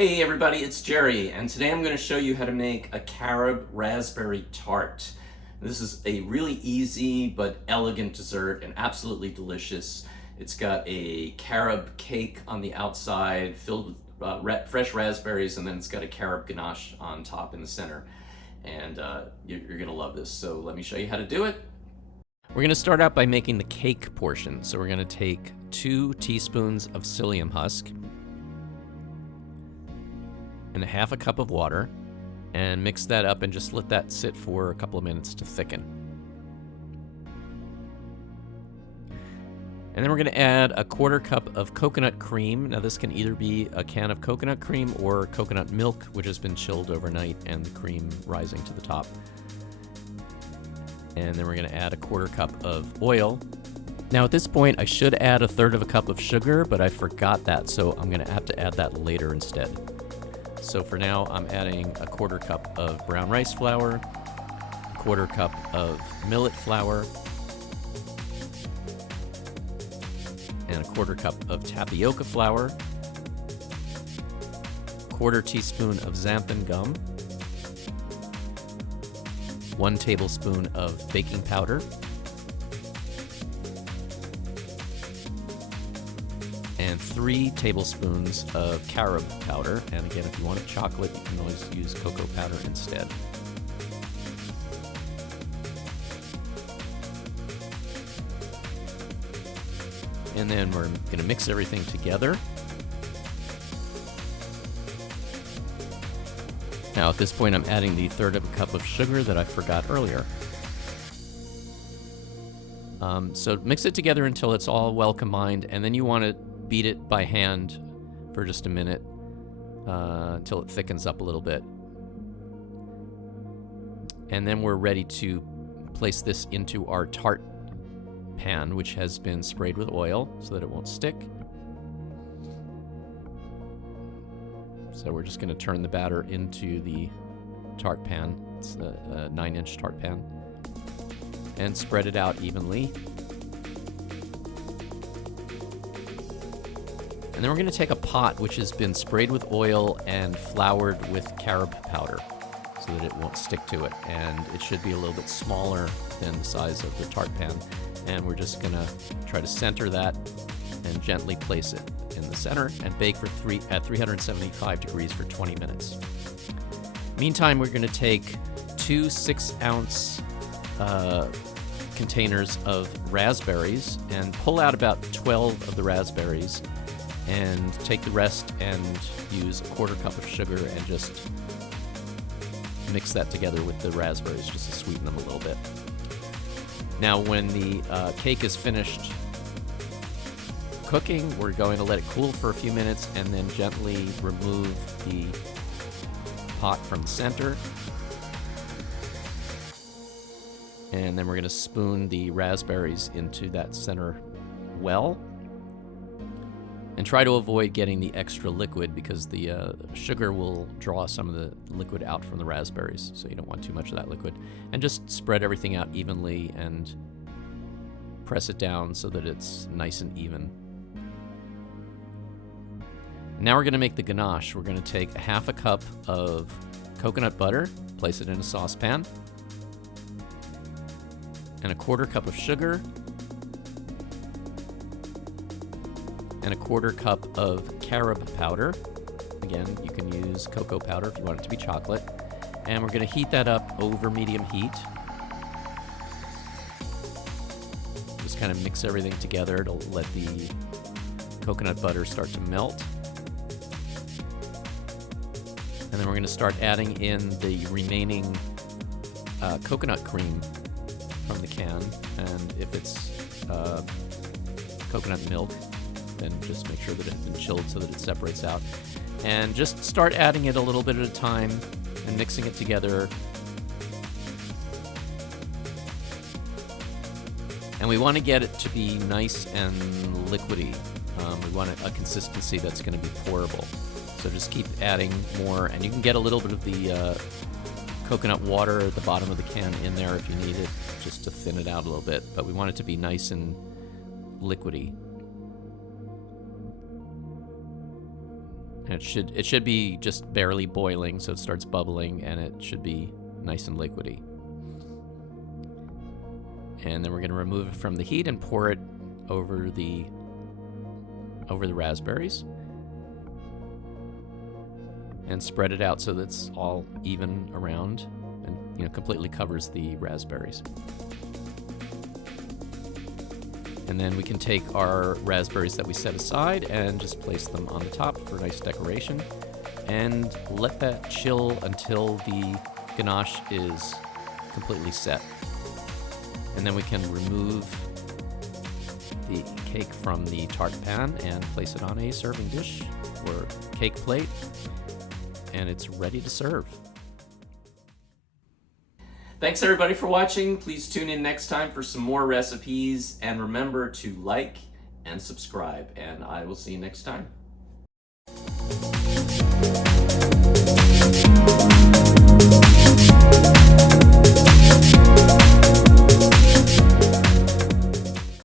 Hey everybody, it's Jerry, and today I'm going to show you how to make a carob raspberry tart. This is a really easy but elegant dessert and absolutely delicious. It's got a carob cake on the outside filled with fresh raspberries, and then it's got a carob ganache on top in the center. And you're going to love this, so let me show you how to do it. We're going to start out by making the cake portion. So we're going to take 2 teaspoons of psyllium husk and a half a cup of water and mix that up and just let that sit for a couple of minutes to thicken. And then we're going to add a 1/4 cup of coconut cream. Now this can either be a can of coconut cream or coconut milk, which has been chilled overnight and the cream rising to the top. And then we're going to add a 1/4 cup of oil. Now at this point I should add a 1/3 cup of sugar, but I forgot that, so I'm going to have to add that later instead. So for now, I'm adding a 1/4 cup of brown rice flour, a 1/4 cup of millet flour, and a 1/4 cup of tapioca flour, 1/4 teaspoon of xanthan gum, 1 tablespoon of baking powder, and 3 tablespoons of carob powder. And again, if you want chocolate, you can always use cocoa powder instead. And then we're going to mix everything together. Now at this point, I'm adding the 1/3 cup of sugar that I forgot earlier. So mix it together until it's all well combined, and then you want to beat it by hand for just a minute until it thickens up a little bit. And then we're ready to place this into our tart pan, which has been sprayed with oil so that it won't stick. So we're just going to turn the batter into the tart pan. It's a 9-inch tart pan. And spread it out evenly. And then we're going to take a pot which has been sprayed with oil and floured with carob powder so that it won't stick to it. And it should be a little bit smaller than the size of the tart pan. And we're just going to try to center that and gently place it in the center and bake at 375 degrees for 20 minutes. Meantime, we're going to take 2 6-ounce containers of raspberries and pull out about 12 of the raspberries and take the rest and use a 1/4 cup of sugar and just mix that together with the raspberries just to sweeten them a little bit. Now when the cake is finished cooking, we're going to let it cool for a few minutes and then gently remove the pot from the center. And then we're going to spoon the raspberries into that center well. And try to avoid getting the extra liquid because the sugar will draw some of the liquid out from the raspberries, so you don't want too much of that liquid. And just spread everything out evenly and press it down so that it's nice and even. Now we're going to make the ganache. We're going to take a half a cup of coconut butter, place it in a saucepan, and a 1/4 cup of sugar, and a 1/4 cup of carob powder. Again, you can use cocoa powder if you want it to be chocolate. And we're going to heat that up over medium heat. Just kind of mix everything together to let the coconut butter start to melt. And then we're going to start adding in the remaining coconut cream from the can. And if it's coconut milk, then just make sure that it's been chilled so that it separates out. And just start adding it a little bit at a time and mixing it together. And we want to get it to be nice and liquidy. We want a consistency that's going to be pourable. So just keep adding more, and you can get a little bit of the coconut water at the bottom of the can in there if you need it, just to thin it out a little bit. But we want it to be nice and liquidy. And it should be just barely boiling, so it starts bubbling, and it should be nice and liquidy. And then we're going to remove it from the heat and pour it over the raspberries, and spread it out so that it's all even around and completely covers the raspberries. And then we can take our raspberries that we set aside and just place them on the top for nice decoration, and let that chill until the ganache is completely set. And then we can remove the cake from the tart pan and place it on a serving dish or cake plate, and it's ready to serve. Thanks everybody for watching. Please tune in next time for some more recipes, and remember to like and subscribe, and I will see you next time.